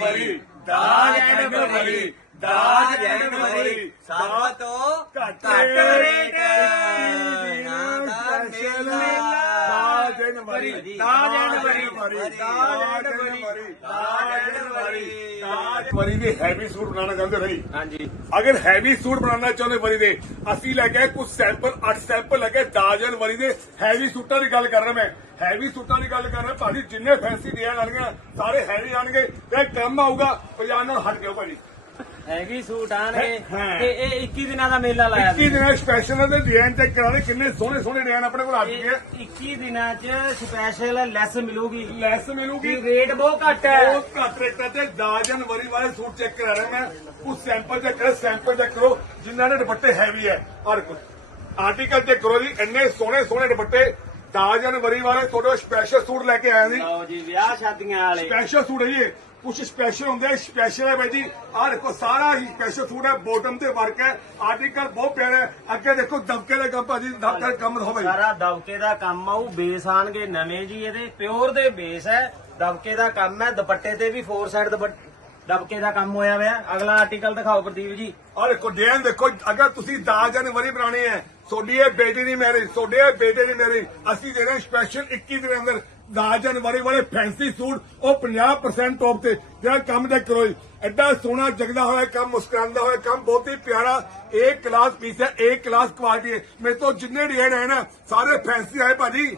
ਵਰੀ ਦਾਜ ਐਂਡ ਵਰੀ ਦਾਜ ਐਂਡ ਵਰੀ ਸਭ ਤੋਂ ਘੱਟ ਰੇਟ। ਵਰੀ ਦਾਜ ਐਂਡ ਵਰੀ ਦਾਜ ਐਂਡ ਵਰੀ ਦਾਜ ਐਂਡ ਵਰੀ ਦਾਜ ਵਰੀ ਦੇ ਹੈਵੀ ਸੂਟ ਬਣਾਉਣਾ ਚਾਹੁੰਦੇ ਰਹੀ ਹਾਂਜੀ। ਅਗਰ ਹੈਵੀ ਸੂਟ ਬਣਾਉਣਾ ਚਾਹੁੰਦੇ ਵਰੀ ਦੇ ਅਸੀਂ ਲੈ ਕੇ ਕੁਝ ਸੈਂਪਲ 8 ਸੈਂਪਲ ਲੱਗੇ ਦਾਜਨ ਵਰੀ ਦੇ ਹੈਵੀ ਸੂਟਾਂ ਦੀ ਗੱਲ ਕਰ ਰਿਹਾ ਮੈਂ। ਹੈਵੀ ਸੂਟਾਂ ਦੀ ਗੱਲ ਕਰ ਰਿਹਾ ਭਾਜੀ ਜਿੰਨੇ ਫੈਂਸੀ ਡਿਜ਼ਾਈਨ ਆਣਗੇ ਸਾਰੇ ਹੈਵੀ ਆਣਗੇ ਤੇ ਕੰਮ ਆਊਗਾ ਪੰਜਾਬ ਨਾਲ ਹਟ ਗਿਓ ਭਾਜੀ। ਹੈਵੀ ਸੂਟ ਆਣਗੇ ਹਾਂ। ਤੇ ਇਹ 21 ਦਿਨਾਂ ਦਾ ਮੇਲਾ ਲਾਇਆ 21 ਦਿਨਾਂ ਸਪੈਸ਼ਲ ਦੇ ਡਿਜ਼ਾਈਨ ਚੈੱਕ ਕਰਾਣੇ ਕਿੰਨੇ ਸੋਹਣੇ ਸੋਹਣੇ ਡਿਜ਼ਾਈਨ ਆਪਣੇ ਕੋਲ ਆ ਚੁੱਕੇ ਆ। ਇਹ 21 ਦਿਨਾਂ 'ਚ ਸਪੈਸ਼ਲ ਲੈਸ ਮਿਲੂਗੀ। ਲੈਸ ਮਿਲੂਗੀ। ਰੇਟ ਬਹੁਤ ਘੱਟ ਹੈ। ਉਹ ਘੱਟ ਰੇਟਾਂ ਤੇ ਦਾਜਨ ਵਰੀ ਵਾਲੇ ਸੂਟ ਚੈੱਕ ਕਰਾ ਰਿਹਾ ਮੈਂ। ਉਹ ਸੈਂਪਲ ਚੈੱਕ ਕਰੋ ਸੈਂਪਲ ਚੈੱਕ ਕਰੋ ਜਿਨ੍ਹਾਂ ਦੇ ਦੁਪੱਟੇ ਹੈਵੀ ਹੈ ਔਰ ਆਰਟੀਕਲ ਚੈੱਕ ਕਰੋ ਜੀ ਇੰਨੇ ਸੋਹਣੇ ਸੋਹਣੇ ਦੁਪੱਟੇ। ਦਾਜਨ ਵਰੀ ਵਾਲੇ ਤੁਹਾਡੇ ਸਪੈਸ਼ਲ ਸੂਟ ਲੈ ਕੇ ਆਏ ਜੀ ਲਓ ਜੀ ਵਿਆਹ ਸ਼ਾਦੀਆਂ ਵਾਲੇ। ਸਪੈਸ਼ਲ ਸੂਟ ਹੈ ਜੀ ਇਹ। ਕੁਝ ਸਪੈਸ਼ਲ ਹੁੰਦੇ ਆ ਸਪੈਸ਼ਲ ਹੈ ਬਾਈ ਜੀ। ਆਹ ਦੇਖੋ ਸਾਰਾ ਹੀ ਸਪੈਸ਼ਲ ਸੂਟ ਹੈ ਬੋਟਮ ਤੇ ਵਰਕ ਹੈ। ਆਰਟੀਕਲ ਬਹੁਤ ਪਿਆਰਾ ਹੈ। ਅੱਗੇ ਦੇਖੋ ਦਬਕੇ ਦਾ ਕੰਮ ਭਾਜੀ ਦਬਕੇ ਦਾ ਕੰਮ ਦਿਖਾਓ ਬਾਈ ਸਾਰਾ ਦਬਕੇ ਦਾ ਕੰਮ ਆਉ ਬੇਸ ਆਣਗੇ ਨਵੇਂ ਜੀ ਇਹਦੇ। ਪਿਓਰ ਦੇ ਬੇਸ ਹੈ ਦਬਕੇ ਦਾ ਕੰਮ ਹੈ। ਦੁਪੱਟੇ ਤੇ ਵੀ ਫੋਰ ਸਾਈਡ ਦਬਕੇ ਦਾ ਕੰਮ ਹੋਇਆ ਹੋਇਆ। ਅਗਲਾ ਆਰਟੀਕਲ ਦਿਖਾਓ ਪ੍ਰਦੀਪ ਜੀ। ਔਰ ਦੇਖੋ ਡਿਜ਼ਾਈਨ ਦੇਖੋ ਅਗਰ ਤੁਸੀਂ ਦਾਜ ਜਨਵਰੀ ਬਣਾਉਣੇ ਹੈ ਤੁਹਾਡੀ ਇਹ ਬੇਟੀ ਦੀ ਮੈਰਿਜ ਤੁਹਾਡੇ ਬੇਟੇ ਦੀ ਮੈਰਿਜ ਅਸੀਂ ਦੇ ਰਹੇ ਸਪੈਸ਼ਲ 21 ਦੇ ਅੰਦਰ। ਦਾਜ ਜਨਵਰੀ ਵਾਲੇ ਫੈਂਸੀ ਸੂਟ ਉਹ 50% ਟੌਪ ਤੇ ਜਿਹੜਾ ਕੰਮ ਦੇ ਕਰੋ। ਐਡਾ ਸੋਹਣਾ ਜਗਦਾ ਹੋਇਆ ਕੰਮ ਮੁਸਕਰਾਉਂਦਾ ਹੋਇਆ ਕੰਮ ਬਹੁਤ ਹੀ ਪਿਆਰਾ ਇੱਕ ਕਲਾਸ ਪੀਸ ਹੈ ਇੱਕ ਕਲਾਸ ਕੁਆਲਿਟੀ ਹੈ। ਮੇਰੇ ਤੋਂ ਜਿੰਨੇ ਡਿਜ਼ਾਈਨ ਆਏ ਨਾ ਸਾਰੇ ਫੈਂਸੀ ਆਏ ਭਾਜੀ।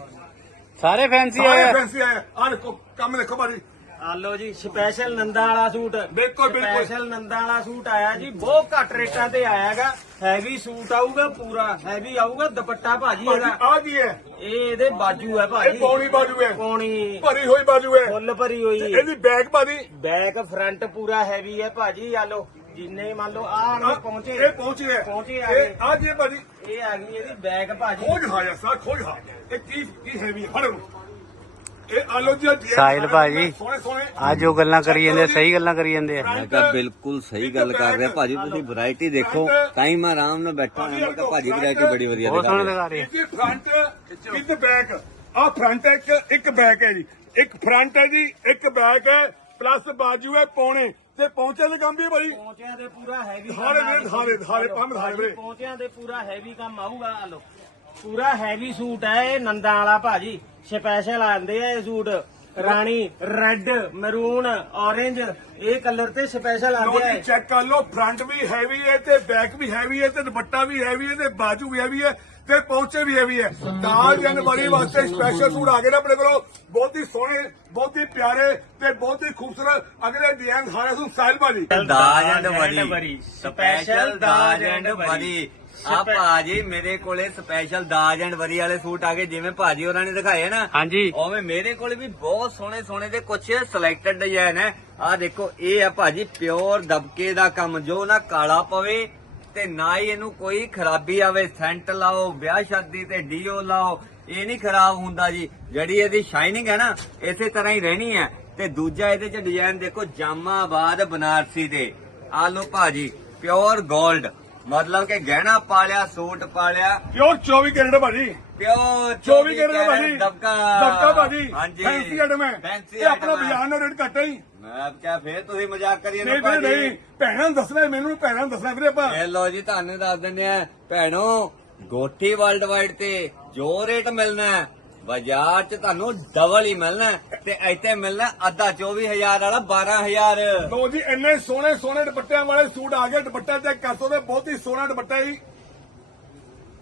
ਸਾਰੇ ਫੈਂਸੀ ਸਾਰੇ ਆਏ ਫੈਂਸੀ ਆਏ ਆ। ਦੇਖੋ ਕੰਮ ਦੇਖੋ ਭਾਜੀ। ਆ ਲਓ ਜੀ ਸਪੈਸ਼ਲ ਨੰਦਾ ਵਾਲਾ ਸੂਟ। ਬਿਲਕੁਲ, ਬਿਲਕੁਲ। ਸਪੈਸ਼ਲ ਨੰਦਾ ਵਾਲਾ ਸੂਟ ਆਇਆ ਜੀ ਬਹੁਤ ਘੱਟ ਰੇਟਾਂ ਤੇ ਆਇਆਗਾ ਹੈਵੀ ਸੂਟ ਆਊਗਾ ਪੂਰਾ ਹੈਵੀ ਆਊਗਾ ਦੁਪੱਟਾ ਭਾਜੀ ਇਹਦਾ। ਆ ਕੀ ਹੈ? ਇਹ ਇਹਦੇ ਬਾਜੂ ਹੈ ਇਹ ਭਾਜੀ ਪੌਣੀ ਬਾਜੂ ਹੈ। ਪੌਣੀ ਭਰੀ ਹੋਈ ਬਾਜੂ ਹੈ। ਫੁੱਲ ਭਰੀ ਹੋਈ ਇਹਦੀ ਬੈਕ ਭਾਜੀ? ਬੈਕ ਫਰੰਟ ਪੂਰਾ ਹੈਵੀ ਹੈ ਭਾਜੀ ਆ ਲਓ ਜਿੰਨੇ ਮੰਨ ਲਓ ਆਹ ਨੂੰ ਪਹੁੰਚੇ। ਇਹ ਪਹੁੰਚੀ ਹੈ। ਪਹੁੰਚੇ ਆ ਇਹ। ਆ ਜੀ ਭਾਜੀ? ਇਹ ਆ ਗਈ ਇਹਦੀ ਬੈਕ ਭਾਜੀ। ਖੋਜ ਹਾਇਆ ਸਾ ਖੋਜ ਹਾ ਇਹ ਕੀ ਕੀ ਹੈਵੀ ਫੜ ਇਹ ਆਲੋ ਜੀ design ਸਾਹਿਲ ਭਾਜੀ। ਆ ਜੋ ਗੱਲਾਂ ਕਰੀ ਜਾਂਦੇ ਸਹੀ ਗੱਲਾਂ ਕਰੀ ਜਾਂਦੇ ਆ। ਮੈਂ ਕਿਹਾ ਬਿਲਕੁਲ ਸਹੀ ਗੱਲ ਕਰ ਰਿਹਾ ਭਾਜੀ ਤੁਸੀਂ ਵੈਰਾਈਟੀ ਦੇਖੋ ਤਾਂ ਹੀ ਮੈਂ ਆਰਾਮ ਨਾਲ ਬੈਠਾ ਹਾਂ ਮੈਂ ਕਿਹਾ ਭਾਜੀ ਵੈਰਾਈਟੀ ਬੜੀ ਵਧੀਆ ਬਹੁਤ ਸੋਹਣੇ ਰਹੇ ਦਿਖਾ ਰਹੇ ਆ। ਫਰੰਟ ਵਿਦ ਬੈਕ ਆ ਫਰੰਟ ਇੱਕ ਇੱਕ ਬੈਕ ਹੈ ਜੀ। ਇੱਕ ਫਰੰਟ ਹੈ ਜੀ ਇੱਕ ਬੈਕ ਹੈ ਪਲੱਸ ਬਾਜੂ ਹੈ ਪੌਣੇ। ਤੇ ਪਹੁੰਚੇ ਦੇ ਕੰਮ ਵੀ ਭਾਈ ਪਹੁੰਚਿਆਂ ਦੇ ਪੂਰਾ ਹੈਵੀ ਰਹੇ ਵੀਰੇ, ਦਿਖਾ ਰਹੇ, ਪੰਮ ਰਹੇ ਵੀਰੇ। ਪਹੁੰਚਿਆਂ ਦੇ ਪੂਰਾ ਹੈਵੀ ਕੰਮ ਆਊਗਾ ਆ ਲਓ। ਪੂਰਾ ਹੈਵੀ ਸੂਟ ਹੈ ਇਹ ਨੰਦਾਂ ਵਾਲਾ ਭਾਜੀ। ਸਪੈਸ਼ਲ ਆਂਦੇ ਆ ਇਹ ਸੂਟ। ਰਾਣੀ ਰੈੱਡ ਮਰੂਨ ਔਰੇਂਜ ਇਹ ਕਲਰ ਤੇ ਸਪੈਸ਼ਲ ਆਂਦੇ ਆ। ਚੈੱਕ ਕਰ ਲਓ ਫਰੰਟ ਵੀ ਹੈਵੀ ਹੈ ਤੇ ਬੈਕ ਵੀ ਹੈਵੀ ਹੈ ਤੇ ਦੁਪੱਟਾ ਵੀ ਹੈਵੀ ਹੈ ਤੇ ਬਾਜੂ ਵੀ ਹੈਵੀ ਹੈ ਤੇ ਪੌਂਚੇ ਵੀ ਹੈਵੀ ਹੈ। ਦਾਲ ਜਨਵਰੀ ਵਾਸਤੇ ਸਪੈਸ਼ਲ ਸੂਟ ਆ ਗਏ ਨੇ ਆਪਣੇ ਕੋਲੋਂ। ਬਹੁਤ ਹੀ ਸੋਹਣੇ ਬਹੁਤ ਹੀ ਪਿਆਰੇ ਤੇ ਬਹੁਤ ਹੀ ਖੂਬਸੂਰਤ। ਅਗਲੇ ਡਿਜ਼ਾਈਨ ਸਾਰੇ ਨੂੰ ਸਾਹਿਲ ਭਾਜੀ ਦਾਜ ਐਂਡ। ਵਰੀ ਸਪੈਸ਼ਲ ਦਾਜ ਐਂਡ ਵਰੀ ਆ ਭਾਜੀ ਮੇਰੇ ਕੋਲੇ ਸਪੈਸ਼ਲ ਦਾਜ ਐਂਡ ਵਰੀ ਵਾਲੇ ਸੂਟ ਆ ਗਏ ਜਿਵੇਂ ਭਾਜੀ ਹੋਰਾਂ ਨੇ ਦਿਖਾਏ ਨਾ। ਹਾਂਜੀ। ਉਵੇਂ ਮੇਰੇ ਕੋਲੇ ਵੀ ਬਹੁਤ ਸੋਹਣੇ ਸੋਹਣੇ ਦੇ ਕੁਝ ਸਿਲੈਕਟਡ ਡਿਜ਼ਾਈਨ ਹੈ। ਆ ਦੇਖੋ ਇਹ ਆ ਭਾਜੀ ਪਿਓਰ ਦਬਕੇ ਦਾ ਕੰਮ ਜੋ ਨਾ ਕਾਲਾ ਪਵੇ ਤੇ ਨਾ ਹੀ ਇਹਨੂੰ ਕੋਈ ਖਰਾਬੀ ਆਵੇ। ਸੈਂਟ ਲਾਓ ਵਿਆਹ ਸ਼ਾਦੀ ਤੇ ਡੀਓ ਲਾਓ ਇਹ ਨਹੀਂ ਖਰਾਬ ਹੁੰਦਾ ਜੀ। ਜਿਹੜੀ ਇਹਦੀ ਸ਼ਾਈਨਿੰਗ ਹੈ ਨਾ ਇਸੇ ਤਰ੍ਹਾਂ ਹੀ ਰਹਿਣੀ ਹੈ। ਤੇ ਦੂਜਾ ਇਹਦੇ ਚ ਡਿਜ਼ਾਈਨ ਦੇਖੋ ਜਾਮਾਬਾਦ ਬਨਾਰਸੀ ਦੇ। ਆ ਲੋ ਭਾਜੀ ਪਿਓਰ 골ਡ ਮਤਲਬ ਕਿ ਗਹਿਣਾ ਪਾਲਿਆ ਸੂਟ ਪਾਲਿਆ ਪਿਓਰ 24 ਕੈਰੇਟ ਭਾਜੀ। ਪਿਓਰ 24 ਕੈਰੇਟ ਭਾਜੀ। ਦਬਕਾ। ਦਬਕਾ ਭਾਜੀ। ਹਾਂਜੀ। ਫੈਂਸੀ ਆਈਟਮ ਹੈ। ਇਹ ਆਪਣਾ। ਬਾਜ਼ਾਰ ਨਾਲ ਰੇਟ ਘੱਟ ਹੈ ਮੈਂ ਕਿਹਾ ਫੇਰ ਤੁਸੀਂ ਮਜ਼ਾਕ ਕਰੀਏ ਨਾ ਭਾਜੀ। ਨਹੀਂ। ਭੈਣਾਂ ਨੂੰ ਦੱਸਣਾ ਮੈਨੂੰ ਭੈਣਾਂ ਨੂੰ ਦੱਸਣਾ ਵੀਰੇ ਆਪਾਂ। ਇਹ ਲੋ ਜੀ ਤੁਹਾਨੂੰ ਦੱਸ ਦਿੰਦੇ ਆ ਭੈਣੋ ਗੋਠੀ ਵਰਲਡ ਵਾਈਡ ਤੇ ਜੋ ਰੇਟ ਮਿਲਣਾ ਬਾਜ਼ਾਰ 'ਚ ਤੁਹਾਨੂੰ ਡਬਲ ਹੀ ਮਿਲਣਾ ਤੇ ਇੱਥੇ ਮਿਲਣਾ ਅੱਧਾ 24000 ਵਾਲਾ 12000 ਲੋ ਜੀ, ਇੰਨੇ ਸੋਹਣੇ ਸੋਹਣੇ ਦੁਪੱਟਿਆਂ ਵਾਲੇ ਸੂਟ ਆ ਗਏ। ਦੁਪੱਟਾ ਚੈੱਕ ਕਰ ਸਕਦੇ ਬਹੁਤ ਹੀ ਸੋਹਣਾ ਦੁਪੱਟਾ ਜੀ।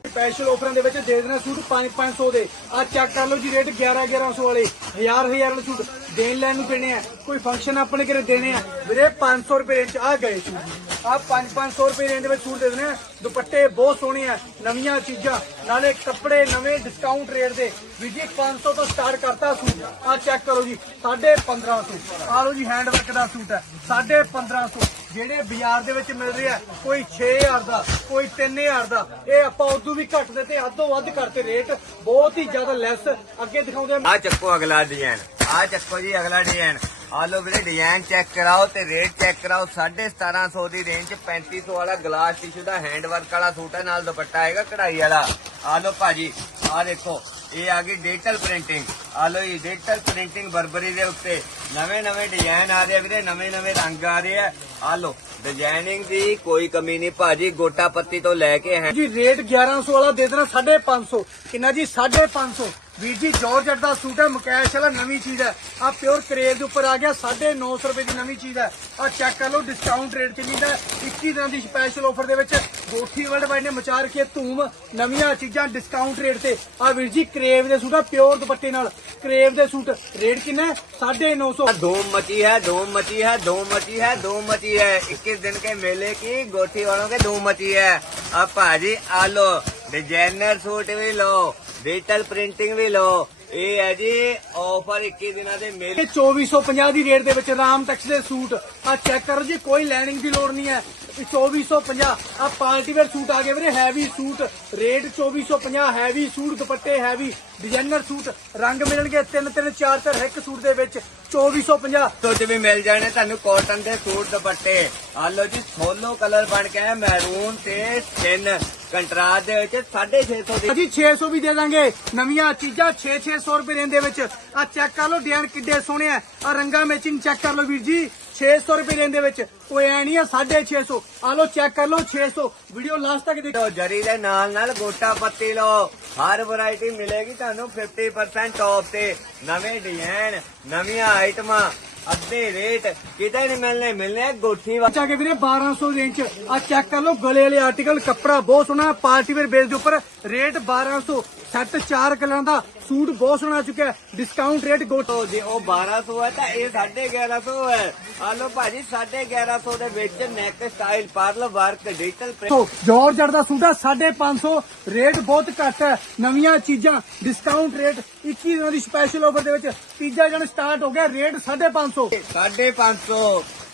ਸਪੈਸ਼ਲ ਆਫਰਾਂ ਦੇ ਵਿੱਚ ਦੇ ਦੇਣਾ ਸੂਟ 5-500 ਦੇ। ਆ ਚੈੱਕ ਕਰ ਲਓ ਜੀ ਰੇਟ 11-1100 ਵਾਲੇ। 1000-1000 ਵਾਲੇ ਸੂਟ ਦੇਣ ਲੈਣ ਨੂੰ ਦੇਣੇ ਆ। ਕੋਈ ਫੰਕਸ਼ਨ ਆਪਣੇ ਘਰੇ ਦੇਣੇ ਆ। ਵੀਰੇ 500 ਰੁਪਏ ਰੇਂਜ 'ਚ ਆ ਗਏ ਸੂਟ। ਆ 5-500 ਰੁਪਏ ਰੇਂਜ ਦੇ ਵਿੱਚ ਸੂਟ ਦੇ ਦੇਣੇ ਆ। ਦੁਪੱਟੇ ਬਹੁਤ ਸੋਹਣੇ ਆ, ਨਵੀਆਂ ਚੀਜ਼ਾਂ। ਨਾਲੇ ਕੱਪੜੇ ਨਵੇਂ ਡਿਸਕਾਊਂਟ ਰੇਟ ਦੇ। ਵੀ ਜੀ 500 ਤੋਂ ਸਟਾਰਟ ਕਰਤਾ ਸੂਟ। ਆ ਚੈੱਕ ਕਰੋ ਜੀ 1550 ਆ ਲਓ ਜੀ ਹੈਂਡ ਵਰਕ ਦਾ ਸੂਟ ਹੈ। 1550 ਜਿਹੜੇ ਬਾਜ਼ਾਰ ਦੇ ਵਿੱਚ ਮਿਲ ਰਿਹਾ ਕੋਈ 6000 ਦਾ, ਕੋਈ 3000 ਦਾ। ਇਹ ਆਪਾਂ ਉਦੋਂ ਵੀ ਘੱਟ ਦੇ ਤੇ ਅੱਧੋ ਵੱਧ ਕਰਤੇ ਰੇਟ ਬਹੁਤ ਹੀ ਜ਼ਿਆਦਾ ਲੈਸ ਅੱਗੇ ਦਿਖਾਉਂਦੇ ਆ। ਆ ਚੱਕੋ ਅਗਲਾ ਡਿਜ਼ਾਈਨ ਆ ਚੱਕੋ ਜੀ ਅਗਲਾ ਡਿਜ਼ਾਈਨ ਆ ਲੋ ਵੀਰੇ ਡਿਜ਼ਾਈਨ ਚੈੱਕ ਕਰਾਓ ਤੇ ਰੇਟ ਚੈੱਕ ਕਰਾਓ। 1750 ਦੀ ਰੇਂਜ 3500 ਵਾਲਾ ਗਲਾਸ ਟਿਸ਼ੂ ਦਾ ਹੈਂਡ ਵਰਕ ਵਾਲਾ ਸੂਟ ਹੈ, ਨਾਲ ਦੁਪੱਟਾ ਆਏਗਾ ਕਢਾਈ ਵਾਲਾ। ਆ ਲੋ ਭਾਜੀ ਆ ਦੇਖੋ, ਇਹ ਆ ਗਈ ਡਿਜੀਟਲ ਪ੍ਰਿੰਟਿੰਗ ਆ ਲੋ ਜੀ ਡਿਜੀਟਲ ਪ੍ਰਿੰਟਿੰਗ ਬਰਬਰੀ ਦੇ ਉੱਤੇ। ਨਵੇਂ ਨਵੇਂ ਡਿਜ਼ਾਈਨ ਆ ਰਹੇ ਆ ਵੀਰੇ, ਨਵੇਂ ਨਵੇਂ ਰੰਗ ਆ ਰਹੇ ਆ। ਆ ਲੋ ਡਿਜ਼ਾਈਨਿੰਗ ਦੀ ਕੋਈ ਕਮੀ ਨਹੀਂ ਭਾਜੀ ਗੋਟਾ ਪੱਤੀ ਤੋਂ ਲੈ ਕੇ ਹੈ। ਜੀ ਰੇਟ 1100 ਵਾਲਾ ਦੇ ਦੇਣਾ 550 ਕਿੰਨਾ ਜੀ? 550 ਵੀਰ ਜੀ ਜਾਰਜਟ ਦਾ ਸੂਟ ਹੈ ਮਕੈਸ਼ ਵਾਲਾ ਨਵੀਂ ਚੀਜ਼ ਹੈ ਆ ਪਿਓਰ ਕਰੇਵ ਦੇ ਉੱਪਰ ਆ ਗਿਆ 950 ਰੁਪਏ ਦੀ ਨਵੀਂ ਚੀਜ਼ ਹੈ ਆ ਚੈੱਕ ਕਰ ਲਓ ਡਿਸਕਾਊਂਟ ਰੇਟ ਚੱਲੀਦਾ 21 ਦਿਨਾਂ ਦੀ ਸਪੈਸ਼ਲ ਆਫਰ ਦੇ ਵਿੱਚ ਗੋਠੀ ਵਰਲਡ ਵਾਈਡ ਨੇ ਮਚਾ ਰੱਖੀ ਹੈ ਧੂਮ ਨਵੀਆਂ ਚੀਜ਼ਾਂ ਡਿਸਕਾਊਂਟ ਰੇਟ ਤੇ ਆ ਵੀਰ ਜੀ ਕਰੇਵ ਦੇ ਸੂਟ ਆ ਪਿਓਰ ਦੁਪੱਟੇ ਨਾਲ ਕਰੇਵ ਦੇ ਸੂਟ ਰੇਟ ਕਿੰਨਾ ਹੈ 950 धूम मची है धूम मची है धूम मची है धूम मची है इक्कीस दिन के मेले की गोठी वालों के धूम मची है अब भाजी आ लो डिजाइनर सूट भी लो ਡਿਜੀਟਲ ਪ੍ਰਿੰਟਿੰਗ ਵੀ ਲਓ। ਇਹ ਹੈ ਜੀ ਆਫਰ 21 ਦਿਨਾਂ ਦੇ ਮੇਲੇ। 2450 ਦੀ ਰੇਟ ਦੇ ਵਿੱਚ ਰਾਮ ਟੈਕਸ ਦੇ ਸੂਟ। ਆ ਚੈੱਕ ਕਰੋ ਜੀ, ਕੋਈ ਲੈਣਿੰਗ ਦੀ ਲੋੜ ਨਹੀਂ ਹੈ। 2450 ਆ ਪਾਰਟੀ ਵੇਅਰ ਸੂਟ ਆ ਗਏ ਵੀਰੇ heavy suit. Rate 2450 heavy suit ਦੁਪੱਟੇ ਹੈਵੀ ਡਿਜ਼ਾਈਨਰ ਸੂਟ। ਰੰਗ ਮਿਲਣਗੇ ਤਿੰਨ ਤਿੰਨ ਚਾਰ ਚਾਰ ਇੱਕ ਸੂਟ ਦੇ ਵਿੱਚ 2450 ਤੋਂ ਚ ਵੀ ਮਿਲ ਜਾਣੇ ਤੁਹਾਨੂੰ ਕਾਟਨ ਦੇ ਸੂਟ ਦੁਪੱਟੇ। ਆ ਲੋ ਜੀ ਸੋਲੋ ਕਲਰ ਬਣ ਕੇ ਆਇਆ ਮੈਰੂਨ ਤੇ ਸਕਿਨ ਕੰਟਰਾਸਟ ਦੇ ਵਿੱਚ 650 ਦੀ ਜੀ 600 ਵੀ ਦੇ ਦਾਂਗੇ। ਨਵੀਆਂ ਚੀਜ਼ਾਂ 6-600 ਰੁਪਏ ਰੇਂਜ ਦੇ ਵਿੱਚ। ਆ ਚੈੱਕ ਕਰ ਲਓ ਡਿਜ਼ਾਈਨ ਕਿੱਡੇ ਸੋਹਣੇ ਆ। ਆ ਰੰਗਾ ਮੈਚਿੰਗ ਚੈੱਕ ਕਰ ਲਓ ਵੀਰ ਜੀ। 600 ਰੁਪਏ ਰੇਂਜ ਦੇ ਵਿੱਚ। ਕੋਈ ਐ ਨਹੀਂ ਆ 650 ਆ ਲਓ ਚੈੱਕ ਕਰ ਲਓ 600 ਵੀਡੀਓ ਲਾਸਟ ਤੱਕ ਦੇਖੋ। ਲੋ ਜਰੀ ਦੇ ਨਾਲ ਨਾਲ ਗੋਟਾ ਪੱਤੀ ਲਓ। ਹਰ ਵੈਰਾਈਟੀ ਮਿਲੇਗੀ ਤੁਹਾਨੂੰ 50% ਆਫ ਤੇ। ਨਵੇਂ ਡਿਜ਼ਾਈਨ ਨਵੀਆਂ ਆਈਟਮਾਂ ਅੱਧੇ ਰੇਟ ਕਿਤੇ ਨਹੀਂ ਮਿਲਨੇ ਮਿਲਨੇ ਗੋਠੀ ਵਾ। ਬੱਚਾ ਕੇ ਵੀਰੇ 1200 ਰੇਂਜ ਚ। ਆ ਚੈੱਕ ਕਰ ਲਓ ਗਲੇ ਵਾਲੇ ਆਰਟੀਕਲ ਕੱਪੜਾ ਬਹੁਤ ਸੋਹਣਾ ਪਾਰਟੀ ਵੇਅਰ ਬੇਸ ਦੇ ਉੱਪਰ। ਰੇਟ 1200 ਸੈੱਟ ਚਾਰ ਕਲਰਾਂ ਦਾ ਸੂਟ ਬਹੁਤ ਸੋਹਣਾ ਚੁੱਕਿਆ ਹੈ। ਡਿਸਕਾਊਂਟ ਰੇਟ ਗੋਟ ਜੇ ਉਹ 1200 ਹੈ ਤਾਂ ਇਹ 1150 ਹੈ ਆ। ਲੋ ਭਾਜੀ 1150 ਦੇ ਵਿੱਚ neck style parlour work digital ਸੋ ਜਾਰਜਟ ਦਾ ਸੂਟ ਹੈ 550 ਰੇਟ ਬਹੁਤ ਘੱਟ ਹੈ। ਨਵੀਆਂ ਚੀਜ਼ਾਂ ਡਿਸਕਾਊਂਟ ਰੇਟ 21 ਦਿਨਾਂ ਦੀ ਸਪੈਸ਼ਲ ਆਫਰ ਦੇ ਵਿੱਚ ਤੀਜਾ ਜਣ ਸਟਾਰਟ ਹੋ ਗਿਆ ਰੇਟ 550 550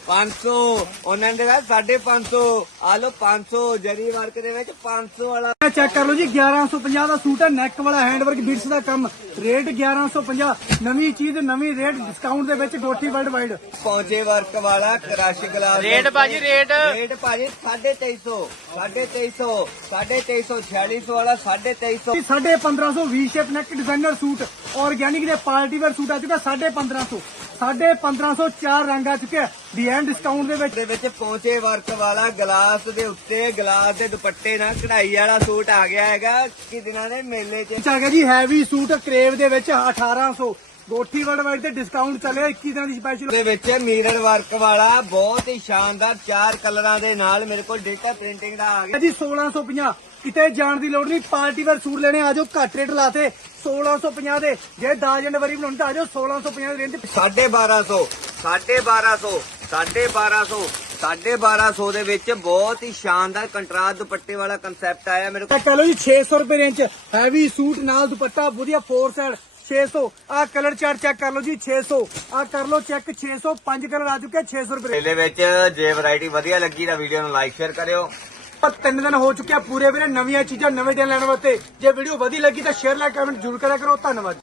500 ਉਹਨਾਂ ਦੇ ਨਾਲ 550 ਆ ਲੋ 500 ਜਰੀ ਵਰਕ ਦੇ ਵਿੱਚ 500 ਵਾਲਾ। ਚੈੱਕ ਕਰ ਲਓ ਜੀ 1150 ਦਾ ਸੂਟ ਹੈ ਨੈਕ ਵਾਲਾ ਹੈਂਡਵਰਕ ਬਿਟਸ ਦਾ ਕੰਮ। ਰੇਟ 1150 ਨਵੀਂ ਚੀਜ਼ ਨਵੀਂ ਰੇਟ ਡਿਸਕਾਊਂਟ ਦੇ ਵਿੱਚ ਗੋਠੀ ਵਰਲਡ ਵਾਈਡ ਪੌਂਚੇ ਵਰਕ ਵਾਲਾ ਕਰਾਸ਼ ਗਲਾਸ ਰੇਟ ਭਾਜੀ ਰੇਟ ਰੇਟ ਭਾਜੀ 350 350 350 4600 ਵਾਲਾ 350 1520 shape neck designer suit organic ਦੇ ਪਾਰਟੀ ਵੇਅਰ ਸੂਟ ਆ ਚੁੱਕਾ 1550 ਸਾਡੇ 1504 ਰੰਗ ਆ ਚੁੱਕਿਆ ਡੀਐਮ ਡਿਸਕਾਊਂਟ ਦੇ ਵਿੱਚ। ਦੇ ਵਿੱਚ ਪਹੁੰਚੇ ਵਰਕ ਵਾਲਾ ਗਲਾਸ ਦੇ ਉੱਤੇ ਗਲਾਸ ਦੇ ਦੁਪੱਟੇ ਨਾਲ ਕਢਾਈ ਵਾਲਾ ਸੂਟ ਆ ਗਿਆ ਹੈਗਾ। ਕਿ ਦਿਨਾਂ ਦੇ ਮੇਲੇ 'ਚ ਆ ਗਿਆ ਜੀ ਹੈਵੀ ਸੂਟ ਕਰੇਵ ਦੇ ਵਿੱਚ 1800 ਗੋਠੀ ਵਰਲਡਵਾਈਡ ਤੇ ਡਿਸਕਾਊਂਟ ਚੱਲਿਆ 21 ਦਿਨਾਂ ਦੀ ਸਪੈਸ਼ਲ ਦੇ ਵਿੱਚ ਮਿਰਰ ਵਰਕ ਵਾਲਾ ਬਹੁਤ ਹੀ ਸ਼ਾਨਦਾਰ ਚਾਰ ਕਲਰਾਂ ਦੇ ਨਾਲ ਮੇਰੇ ਕੋਲ ਡੇਟਾ ਪ੍ਰਿੰਟਿੰਗ ਦਾ ਆ ਗਿਆ। ਜੀ 1650 ਕਿਤੇ ਜਾਣ ਦੀ ਲੋੜ ਨਹੀਂ। ਪਾਰਟੀ ਵੇਅਰ ਸੂਟ ਲੈਣੇ ਆਜੋ ਘੱਟ ਰੇਟ ਲਾਤੇ 1650 ਦੇ। ਜੇ 10 ਜਨਵਰੀ ਬਣਾਉਣ ਤਾਂ ਆਜੋ 1650 ਦੇ ਰੇਂਜ 1250 1250 1250 1250 ਦੇ ਵਿੱਚ ਬਹੁਤ ਹੀ ਸ਼ਾਨਦਾਰ ਕੰਟਰਾਸਟ ਦੁਪੱਟੇ ਵਾਲਾ ਕਨਸੈਪਟ ਆਇਆ ਮੇਰੇ ਕੋਲ। ਲਓ ਜੀ 600 ਰੁਪਏ ਰੇਂਜ ਹੈਵੀ ਸੂਟ ਨਾਲ ਦੁਪੱਟਾ ਵਧੀਆ ਫੋਰ ਸਾਈਡ 600 ਆ ਕਲਰ ਚਾਰਟ ਚੈੱਕ ਕਰ ਲਓ ਜੀ 600 ਆ ਕਰ ਲਓ ਚੈੱਕ 600 ਪੰਜ ਕਲਰ ਆ ਚੁੱਕੇ 600 ਰੁਪਏ ਮੇਲੇ ਵਿੱਚ ਜੇ ਵੈਰਾਈਟੀ ਵਧੀਆ ਲੱਗੀ ਤਾਂ ਵੀਡੀਓ ਨੂੰ ਲਾਈਕ ਸ਼ੇਅਰ ਕਰਿਓ। ਪਰ ਤਿੰਨ ਦਿਨ ਹੋ ਚੁੱਕਿਆ ਪੂਰੇ ਵੀਰੇ, ਨਵੀਆਂ ਚੀਜ਼ਾਂ, ਨਵੇਂ ਦਿਨ ਲੈਣ ਵਾਸਤੇ। ਜੇ ਵੀਡੀਓ ਵਧੀਆ ਲੱਗੀ ਤਾਂ ਸ਼ੇਅਰ ਲਾਈਕ ਕਮੈਂਟ ਜ਼ਰੂਰ ਕਰਿਆ ਕਰੋ। ਧੰਨਵਾਦ